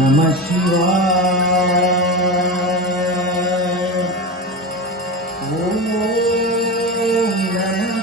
नमः शिवाय। ॐ नमः।